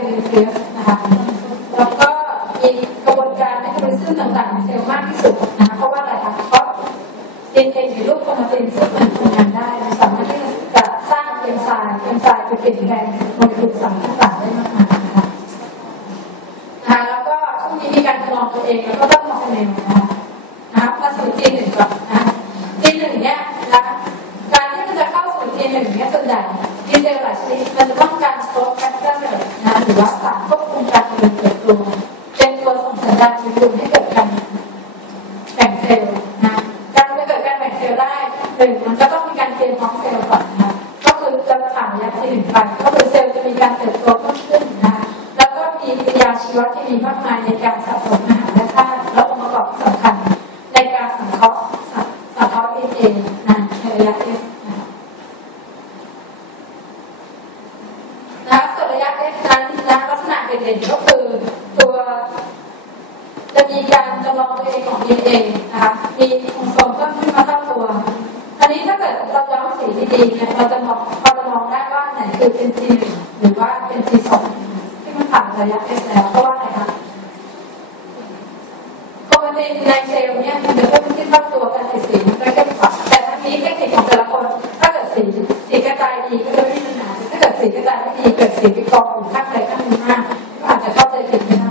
เป็นนิวเคลียสนะคะแล้วก็มีกระบวนการเมคานิซึมต่างๆในเซลล์มากที่สุดนะคะเพราะว่าอะไรคะเพราะดีเอ็นหรือรูปโครโมตินซึ่งมันทำงานได้สามารถที่จะสร้างเอนไซม์เอนไซม์ไปเปลี่ยนแปลงโมเลกุลสารต่างๆได้มากมายนะคะนะคะแล้วก็ช่วงนี้มีการทดลองตัวเองแล้วก็ต้องมองคะแนนนะคะนะคะมาสู่จีนหนึ่งก่อนนะคะจีนหนึ่งเนี่ยนะคะการที่มันจะเข้าสู่จีนหนึ่งเนี่ยส่วนใหญ่ดีเซลหลายชนิดมันจะต้องการโปรแฟกเตอ S นั้นนะลักษณะเด่นๆก็คือตัวจะมีการจำลองตัวเองของ DNA นะคะมีโครโมโซมเพิ่มขึ้นมาเท่าตัวอันนี้ถ้าเกิดเราย้อมสีดีๆเนี่ยเราจะมองพอจะมองได้ว่าไหนคือเป็น G หนึ่งหรือว่าเป็น G สองที่มันผ่านระยะ S แล้วเพราะว่าอะไรคะโครโมติในเซลล์เนี่ยมันจะเพิ่มขึ้นเท่าตัวการติดสีมันก็เข้มกว่าแต่ทั้งนี้เทคนิคของแต่ละคนถ้าเกิดสีสีกระจายดีก็จะไม่มีปัญ หาถ้าเกิดสีกระจายไม่ดีเกิดสีไปกองอยู่ข้างใดข้างหนึ่งมากก็อาจจะเข้าใจผิดไม่ได้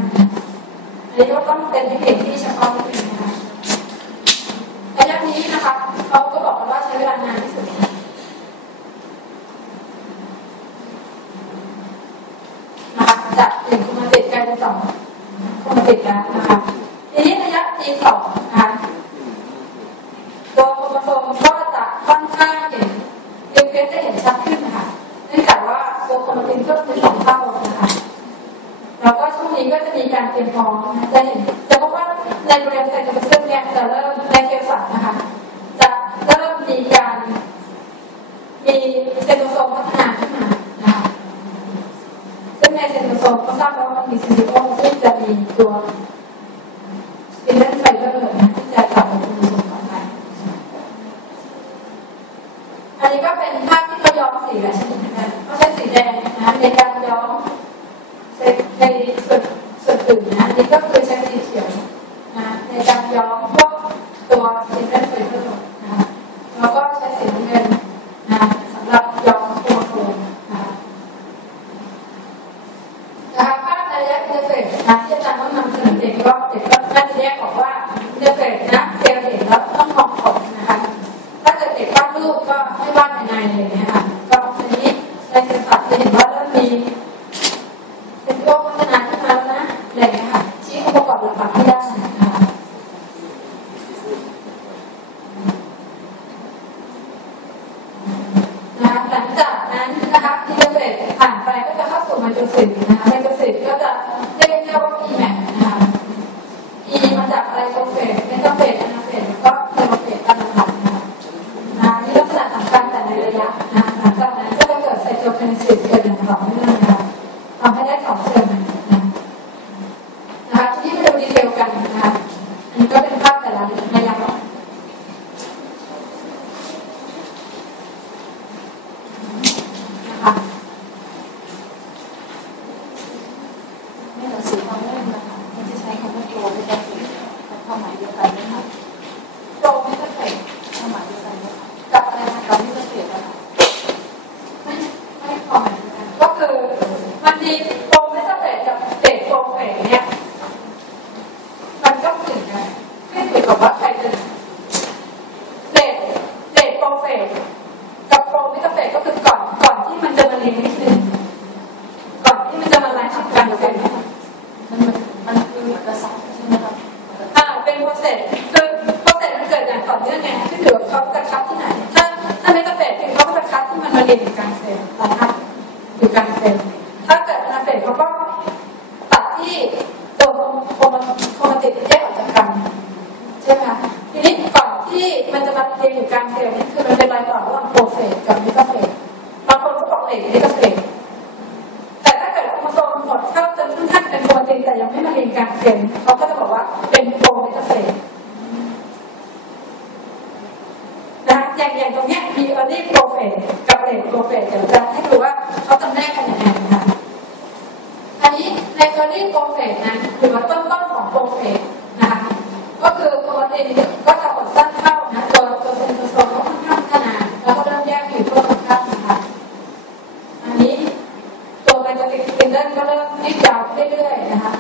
อันนี้ก็ต้องเป็นเทคนิคที่เฉพาะนิดนึงนะคะระยะนี้นะคะเขาก็บอกกันว่าใช้เวลานานที่สุดนะคะจากหนึ่งครโมติดกลายเป็นสองครโมติดแล้วนะคะทีนี้ระยะ T สองนะคะตัวโครโมโซมก็จะค่อนข้าง รียมพร้อมจะเห็นจะพบว่าในบริเวณไซโตพลาสมเนี่ยจะเริ่มในเซลล์สัตว์นะคะ จะเริ่มมีการมีเซนโทรโซมพัฒนาขึ้นมานะคะซึ่งในเซนโทรโซมก็ทราบแล้วว่ามีซิลิโคนซึ่งจะมีตัวสปินเดลไฟเบอร์นะที่จะจับกับเซนโทรโซมต่อไป อันนี้ก็เป็นภาพที่เขาย้อมสีแบบชนิดนั้นเขาใช้สีแดงนะคะในการย้อม ในส่วนส่วนอื่นนะนี่ก็คือใช้สีเขียวนะในการย้อมพวกตัวสีเลือดไฟเบอร์นะคะแล้วก็ใช้สีน้ำเงินนะสำหรับย้อมตัวโครงนะคะนะคะภาพในระยะเดฟเฟกนะที่อาจารย์ต้องนำเสนอเด็กก็เด็กก็น่าจะแยกออกว่าเดฟเฟกนะเซลล์เห็นแล้วต้องมองผลนะคะ ถ้าเกิดเด็กวาดรูปก็ให้วาดยังไงอะไรอย่างเงี้ยค่ะก็อันนี้ในศิลปะจะเห็นว่าเริ่มมี เป็นโรคพัฒนาขึ้นมาแล้วนะอะไรอย่างเงี้ยค่ะชี้องค์ประกอบหลักๆที่ได้นะคะนะคะหลังจากนั้นนะคะที่เกษตรผ่านไปก็จะเข้าสู่ไมโตซิสนะคะไมโตซิสก็จะเรียกง่ายๆว่า EMAC นะคะ E มาจากอะไรโปรเฟสเมตาเฟสนะเฟสแล้วก็เทโลเฟสตามลำดับนะคะนะนี่ลักษณะสำคัญแต่ในระยะนะหลังจากนั้นก็จะเกิดไซโตไคเนซิสเกิดอย่างต่อเนื่องนะคะทำให้ได้สองเซลล์นะนะคะทีนี้มาดูดีเทลกันนะคะอันนี้ก็เป็นภาพแต่ละระยะนะคะ ไม่หนังสือความเล่นนะคะมันจะใช้คำว่าโปรไม่ได้สิกับความหมายเดียวกันนะคะ โปรเมตาเฟส ความหมายเดียวกันนะคะ กับอะไรนะ ตอนที่เราเสียนะคะ ไม่ไม่ความหมายเดียวกันก็คือมันมีโปรเมตาเฟสกับเฟสโปรเฟสเนี่ย มันก็เหมือนกันขึ้นอยู่กับว่าใครจะเดทเดทโปรเฟสกับโปรเมตาเฟสก็คือก่อนก่อนที่มันจะมาเรียนนิดนึงก่อนที่มันจะมาไลฟ์กันกัน มันมัน คือ แต่ยังไม่มาเรียนการเซ็นเขาก็จะบอกว่าเป็นโปรมิตาเฟสนะคะอย่างอย่างตรงเนี้ยมีเออร์ลี่โปรเฟสกับเลทโปรเฟสเดี๋ยวจะให้ดูว่าเขาจำแนกกันยังไงนะคะอันนี้ในคอลี่โปรเฟสนะหรือว่าต้นต้นของโปรเฟสนะคะก็คือโปรตีนก็จะอดสั้นเข้านะตัวตัวเซนโทรโซมก็ค่อนข้างพัฒนาแล้วก็เริ่มแยกอยู่ทั่วทั้งภาพนะคะอันนี้ตัวไม โตติกสปินเดิลก็เริ่มยืดยาวเรื่อยๆนะคะ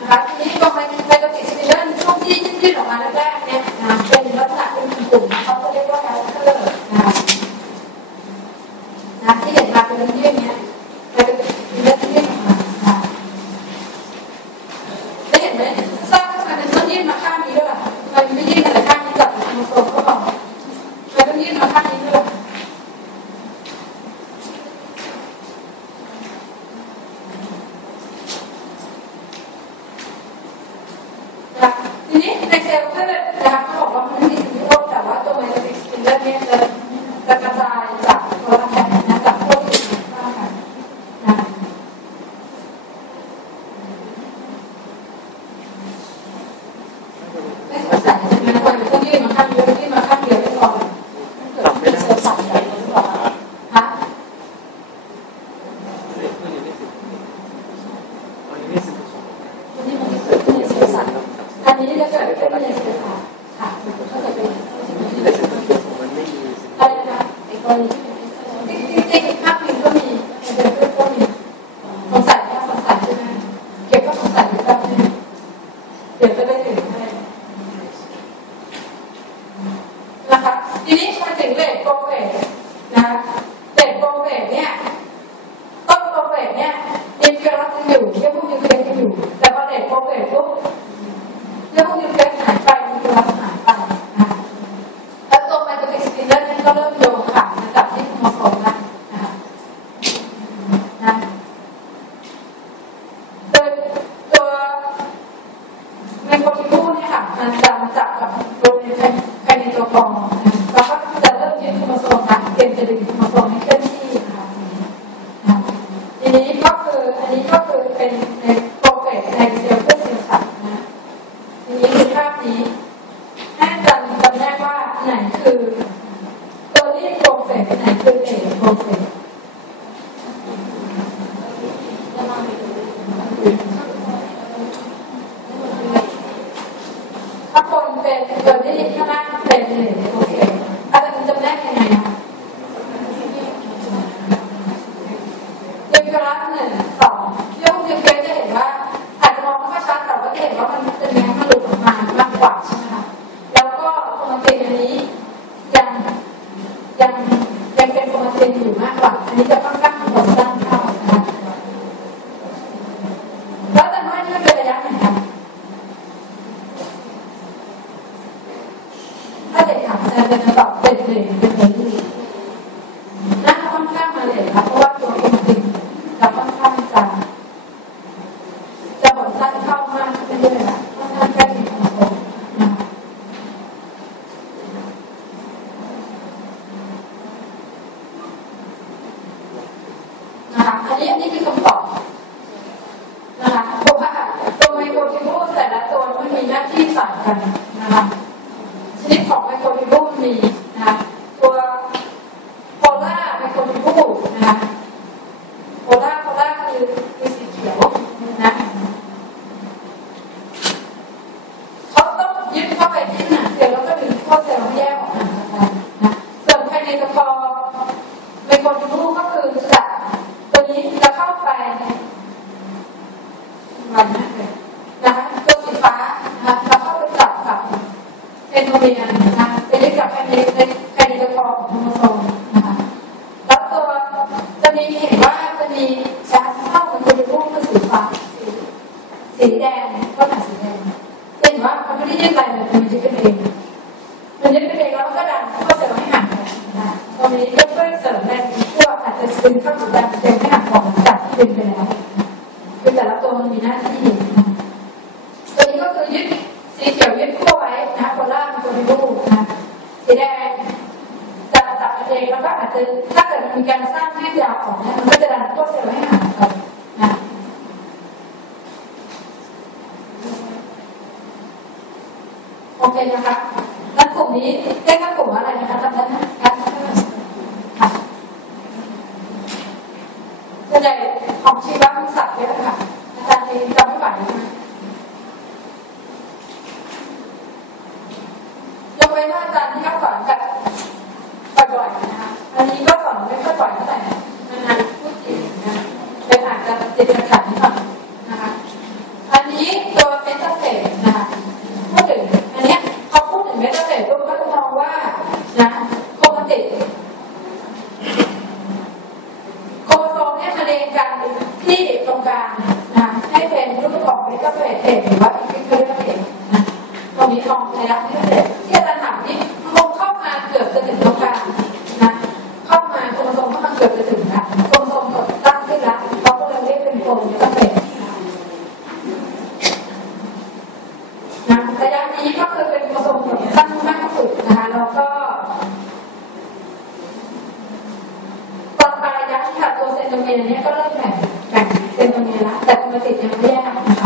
นะคะทีนี้ตัวไมโตติกสปินเดิลช่วงที่ยืดออกมาแรกๆเนี่ยนะเป็นลักษณะเป็นกลุ่มๆเขาจะเรียกว่าแอลเทอร์นะคะนะที่เห็นมาเป็นเรื่องยืดเนี้ยมันจะเป็นเรื่องยืดออกมาค่ะได้เห็นไหมทราบว่ามันเป็นต้นยืดมาข้างนี้ด้วยมันไม่ยืดอะไรข้างนี้กับโครโมโซมก็บอกมันต้องยืดมาข้างนี้ด้วยนะทีนี้ในเซลล์ก็เลยนะคะเขาบอกว่ามันไม่มีสิ่งที่พบแต่ว่าตัวไมโตติกสปินเดอร์เนี่ยจะจะกระจายจากตัวลำไส้นะจากพวกอื่นข้างกันนะไม่สงสัยใช่ไหมควรจะต้องยื่นมาข้างเดียวยื่นมาข้างเดียวไม่พอ เกิดเป็นเซลล์สัตว์ใหญ่เลยหรือเปล่าคะ ฮะ ตัวนี้มันจะเกิดขึ้นในเซลล์สัตว์ อันนี้จะเกิดขึ้นในเซลล์ค่ะค่ะ ถ้าเกิดเป็น อะไรนะคะ ไอ้กรณีที่เป็นเอสเตอร์ จริงๆจริงๆภาพพิมพ์ก็มีในเซลล์ก็มีสงสัยไหมสงสัยใช่ไหมเก็บก็สงสัยอยู่แป๊บนึงเดี๋ยวจะไปถึงให้ นะคะ ทีนี้มาถึงเลทโปรเฟสนะเลทโปรเฟสเนี่ยต้นโปรเฟสเนี่ยนิวเคลียสยังอยู่เรื่องพวกนิวเคลียสยังอยู่ แต่พอเลทโปรเฟสปุ๊บเรื่องพวกนิวเคลียสหายไปนิวเคลียสหายไปนะแล้วตัวไมโตติกสปินเดอร์นี่ยก็เริ่มโยงขามาจับที่โครโมโซมแล้วนะคะนะโดยตัวในโปรตีนคู่เนี่ยค่ะมันจะมาจับกับโปรตีนภายในตัวกรองแล้วก็จะเริ่มยึดโครโมโซมละเตรียมจะดึงโครโมโซมให้เคลื่อนที่นะคะทีนี้ก็คืออันนี้ก็คือเป็นในโปรเฟสในเซลล์เพื่อเซลล์สัตว์นะทีนี้คือภาพนี้ให้อาจารย์จำแนกว่าไหนคือตัวรีดโปรเฟสไหนคือเอทโปรเฟส จะมาไปดู ถ้าคนเป็นตัวรีดข้างล่างเป็นเอท เด็กถาจารย์จะตอบเป็นเลยเป็นเลยน่าค่อนข้างมาเลยค่ะเพราะว่าตัวครมาตินจะค่อนข้างจะจะหดสั้นเข้ามากขึ้นเรื่อยๆละค่อนข้างใกล้ถึงของผมนะคะนะคะอันนี้อันนี้คือคำตอบนะคะเพราะว่าตัวไมโครทิบูแต่ละตัวมันมีหน้าที่ต่างกันนะคะ นิดของไมโครทิบูมีนะคะตัวโพล่าไมโครทิบูนะคะ โคล่าโคล่าคือคือสีเขียวนะเขาต้องยึดเข้าไปที่หนังเซลล์แล้วก็ดึงข้อเซลล์ให้แยกออกห่างจากกันนะส่วนภายในตะคอไมโครทิบูก็คือจะตัวนี้จะเข้าไปวันนะเลยนะคะตัวสีฟ้านะคะจะเข้าไปจับกับเอนโทเมียนะคะไปยึดกับภายในภายในตะคอของโครโมโซมนะคะ แล้วตัวจะมีเห็นว่าจะมีแก๊สเข้ากับตัวรูปคือสีฟ้าสีสีแดงก็หนาสีแดงจะเห็นว่ามันไม่ได้ยึดอะไรเลยมันยึดกันเองมันยึดกันเองแล้วมันก็ดันเข้าเซลล์ให้ห่างกันนะตรงนี้ก็ช่วยเสริมแรงพวกอาจจะดึง เข้าสู่ดันเซลล์ให้ห่างของจากที่ดึงไปแล้วคือแต่ละตัวมันมีหน้าที่ตัวนี้ก็คือยึดสีเขียวยึดขั้วไว้นะโพล่าเป็นตัวรูปนะสีแดงจะจับเองแล้วก็อาจจะถ้าเกิดมันมีการสร้างยืดยาวออกเนี่ยมันก็จะดันพวกเซลล์ให้ห่างกันนะโอเคนะคะแล้วกลุ่มนี้เรียกว่ากลุ่มอะไรนะคะจำได้ไหม คะค่ะวนใหญ่ของชีววิทยาศาสตร์เยอะค่ะอาจารย์เองจำไม่ไหวใช่ไหมยกเว้นว่าอาจารย์ที่เขาสอนแบบบ่อยๆนะคะอันนี้ก็สอนไม่ค่อยบ่อยเท่าไหร่นานๆพูดจริงนะเลยอาจจะติดขัดนิดหน่ะ อันนี้ตัวเมตาเฟสนะคะพูดถึงอันเนี้ยเขาพูดถึงเมตาเฟสปุ๊บก็จะมองว่านะปกติโครโมโซมเนี่ยมาเรียงกันที่ตรงกลางนะให้เป็นรูป ของเมตาเฟสเอกหรือว่าอินฟิเมตาเฟสนะตรงนี้มองในรักเมตาเฟสที่อาจารย์ถามนี่คงเข้ามาเกือบจะถึงตรงกลางนะเข้ามาโครโมโซมเข้ามาเกือบจะถึงค่ะโครโมโซมกดตั้งขึ้นแล้วเขาก็เลยเรียกเป็นโครเมตาเฟสนะระยะนี้ก็คือเป็นผสมผลสั้นมากที่สุดนะคะแล้วก็ตอนปลายระยะค่ะตัวเซนโตเมียร์เนี่ยก็เริ่มแบ่งแบ่งเซนโตเมียร์แล้วแต่ปกติยังไม่แยก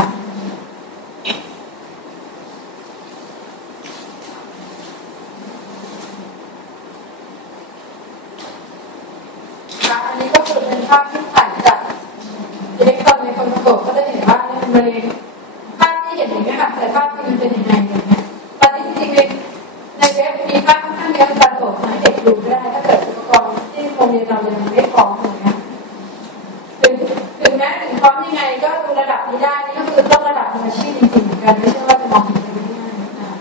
ภาพค่อนข้างเยอะการโหลดมาให้เด็กดูได้ ถ้าเกิดอุปกรณ์ที่โรงเรียนเรายังไม่พร้อมอย่างเงี้ยถึงถึงแม้ถึงพร้อมยังไงก็ดูระดับนี้ได้นี่ก็คือต้องระดับมืออาชีพจริงๆเหมือนกันไม่ใช่ว่าจะมองเห็นได้ง่ายๆนะคะ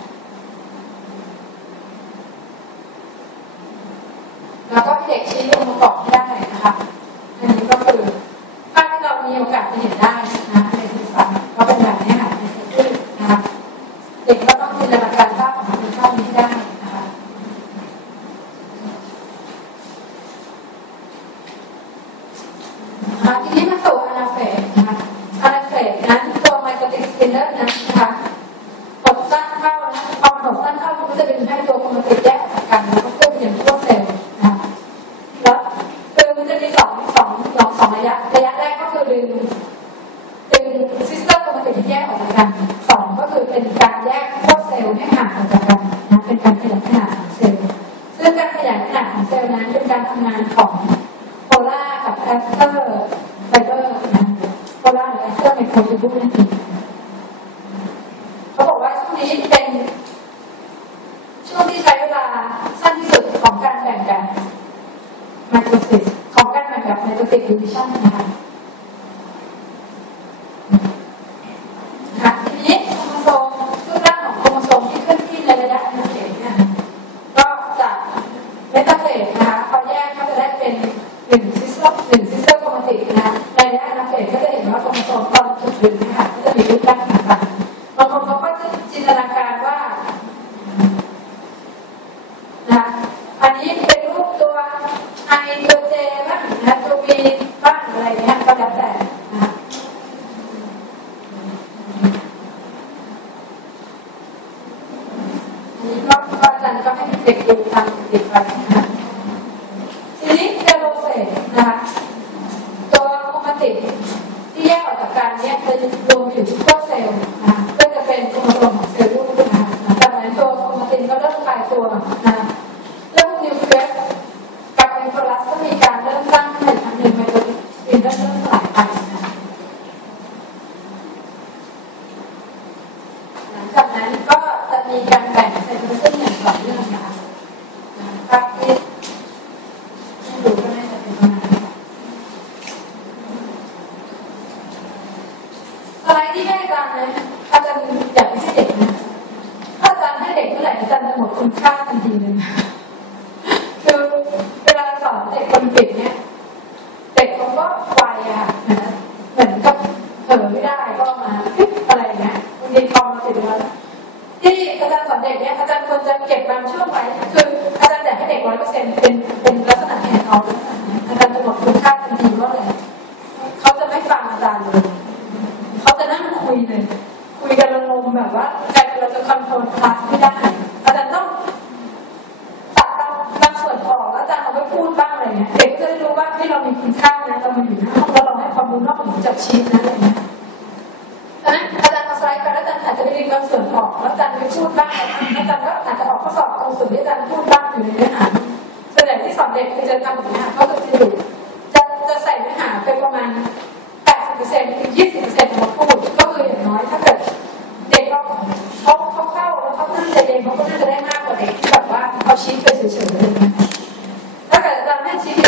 แล้วก็ให้เด็กชี้องค์ประกอบให้ได้นะคะอันนี้ก็คือภาพที่เรามีโอกาสจะเห็นได้นะในศึกษาก็เป็นแบบนี้ค่ะในเซตติ้งนะคะเด็กก็ต้องจินตนาการภาพของมันเป็นภาพนี้ให้ได้นะคะอ่าทีนี้มาสู่อนาเฟสนะคะอนาเฟสนั้นตัวไมโครติกสปินเนอร์นั้นนะคะหดสั้นเข้านะพอมันหดสั้นเข้ามันก็จะดึงให้ตัวโครโมติกแยกออกจากกันแล้วก็เคลื่อนไปยังทั่วเซลล์นะคะแล้วคือมันจะมีสองสองสองสองระยะระยะแรกก็คือดึง เป็นซิสเตอร์โครโมติกที่แยกออกจากกันสองก็คือเป็นการแยก พวกเซลล์ให้ห่างออกจากกันนะเป็นการขยายขนาดของเซลล์ ซึ่งการขยายขนาดของเซลล์นั้นเป็นการทำงานของโพล่ากับแอสเตอร์ไฟเบอร์นะโพล่าหรือแอสเตอร์ไมโครทูบูลนั่นเองเขาบอกว่าช่วงนี้เป็นช่วงที่ใช้เวลาสั้นที่สุดของการแบ่งแบบไมโครซิสของการแบ่งแบบไมโครซิสดิวิชั่นนะคะ ค่ะทีนี้โครโมโซมรูปร่างของโครโมโซมที่เคลื่อนที่ในระยะอนาเฟสเนี่ยก็จะเมตาเฟสนะคะพอแยกก็จะได้เป็นหนึ่งซิสเตอร์หนึ่งซิสเตอร์โครโมติกนะคะในระยะอนาเฟสก็จะเห็นว่าโครโมโซมตอนถูกดึงเนะคะก็จะมีรูปร่างต่างๆบางคนเขาก็จะจินตนาการว่านะคะอันนี้เป็นรูปตัวไอตัวเจบ้างนะตัวบีบ้างอะไรเงี้ยก็แล้วแต่นะคะ อันนี้ก็ก็อาจารย์ก็ให้เด็กดูตามเด็กไปนะคะทีนี้เดโลเซตนะคะตัวโครมาติกที่แยกออกจากกันเนี่ยจะรวมอยู่ที่ตัวเซลล์นะคะก็จะเป็นโครโมโซมของเซลล์ลูกนะคะจากนั้นตัวโครมาตินก็เริ่มคลายตัวนะคะเริ่มนิวเคลียสกับเอนโทรัสก็มีการเริ่มสร้างขึ้นมาอีกครั้งหนึ่งไมโครตินเริ่มเริ่มสลายไปนะคะ หลังจากนั้นก็จะ มีการแบ่งเซนต์ซึ่งอย่างต่อเนื่องนะคะภาพที่ให้ดูก็น่าจะเป็นประมาณนี้ค่ะสไลด์ที่ให้อาจารย์นะอาจารย์อยากให้เด็กนะถ้าอาจารย์ให้เด็กเมื่อไหร่อาจารย์จะหมดคุณค่าทันทีเลยคือเวลาสอนเด็กคนเปิดเนี่ยเด็กเขาก็ไวอะค่ะนะเหมือนกับเผลอไม่ได้ก็มา อาจารย์สอนเด็กเนี่ยอาจารย์ควรจะเก็บบางช่วงไว้คืออาจารย์อยากให้เด็กร้อยเปอร์เซ็นต์เป็นเป็นลักษณะแอนออฟอาจารย์จะบอกคุณค่าทันทีว่าอะไรเขาจะไม่ฟังอาจารย์เลยเขาจะนั่งคุยเลยคุยกันงงๆแบบว่ากลายเราจะคอนโทรลคลาสไม่ได้อาจารย์ต้องตัดบางบางส่วนออกแล้วอาจารย์เอาไปพูดบ้างอะไรเงี้ยเด็กก็จะได้รู้ว่าที่เรามีคุณค่านะเรามาอยู่หน้าห้องแล้วเราให้ความรู้นอกเหนือจากชีตนะอะไรเงี้ยางส่วนออกแล้วอาจารย์ไปพูดบ้างอาจารย์ก็อาจจะออกข้อสอบตรงส่วนที่อาจารย์พูดบ้างอยู่ในเนื้อหาส่วนใหญ่ที่สอนเด็กคือจะทำอย่างนี้ก็คือจะอยู่